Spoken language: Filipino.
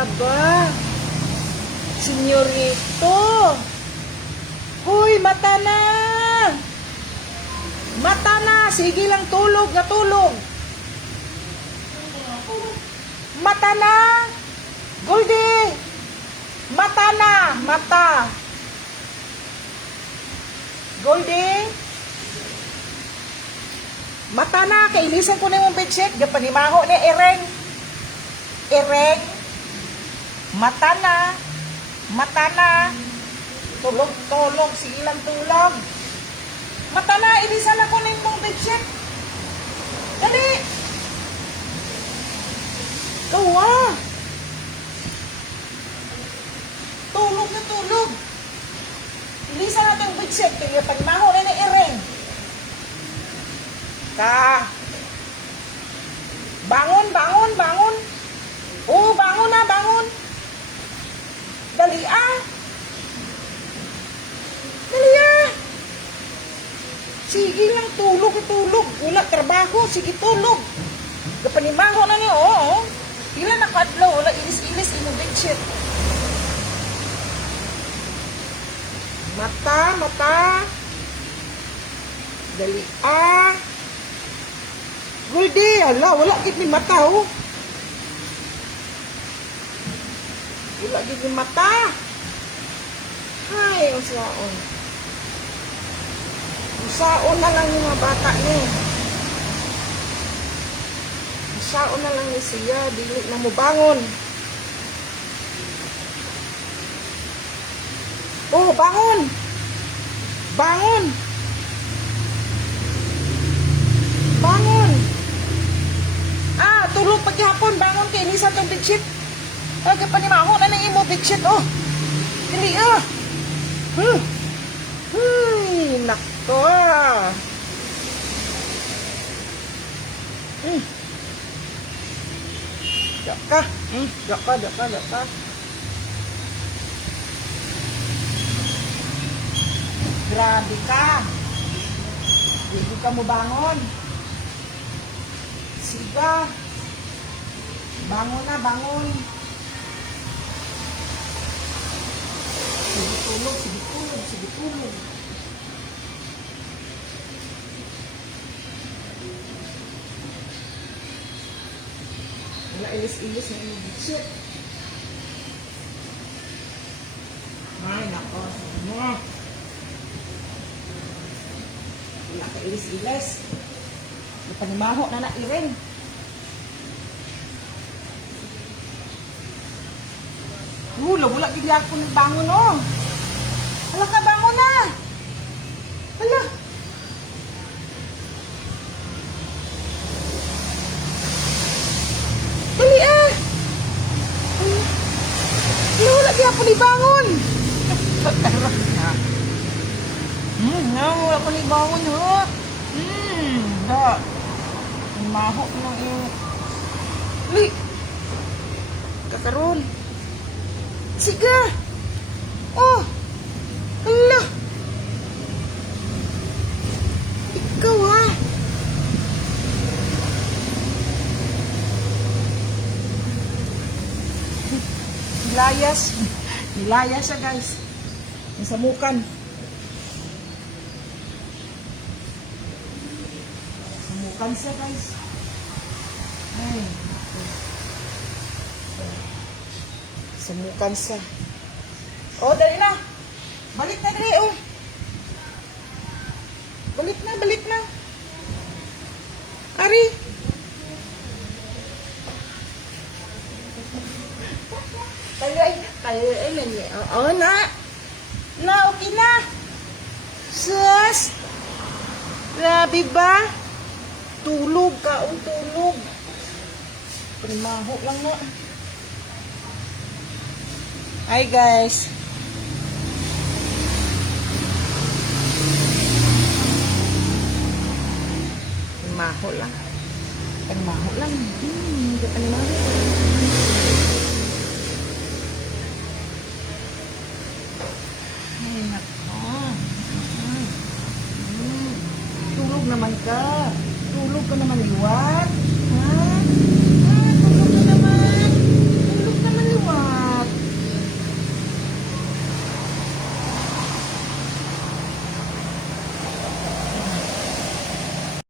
Aba, senyorito. Huy, mata na. Mata na. Sige lang, tulog na tulog. Mata na. Goldie. Mata na. Mata. Goldie. Mata na. Kailisan ko na yung bedsheet. Gapanimaho ni Ereng. Ereng. Mata na. Mata na. Tulog, tulog. Sige lang, tulog. Mata na. Ilisan ako na yung bedsheet. Dali. Gawa. Tulog na tulog. Ilisan natin yung bedsheet. Kaya panimaho na ni Ereng. Bangun, bangun, bangun. Oh, bangun na, bangun. Dali ah. Dali ah. Sige lang, tulog, tulog. Wala trabaho, sige tulog. Kapanimaho na niyo, oo. Pila na kadlaw, wala ilis-ilis, bedsheet. Mata, mata. Dali ah. Goldie, ala, wala gid ni mata, oh. Wala gid ni mata. Hay, usaon. Usaon na lang yung mga bata ni. Usaon na lang ni siya, dili na mo bangon. Oh, bangon. Bangon. Bangon. Tulog paghapon, bangon kay inisan tong bedsheet. Aga pa ni maho na nang imo bedsheet, oh. Dili ah. Nako. Daka. Daka. Grabe ka. Hindi ka mo bangon. Siga. Bangon na, bangon. Sige tulog. Wala ilis-ilis na yung bedsheet. Ay, nako. Wala ka ilis-ilis. Panimaho na na Ireng. Wala gid ako ng bangon, oh. Wala ka bangon na. Wala. Dali ah. Wala gid ako ni bangon. Wala ko ni bangon, ho. Mahok ng iyong li kakaroon. Siga. Oh. Allah. Ikaw ha. Nilayas siya guys. Nasamukan. Samukan siya guys. Ay. Samukan siya. Oh, dali na. Balik na dali, oh. Balik na. Ari. Tayo ay nani. Oh, na. Na, okay na. Sus. Grabe ba? Tulog ka, tulog. Primaho lang na. Hi guys. Primaho lang. Hindi pa naman. Ay, nako. Tulog naman ka. Tulog ka naman liwat.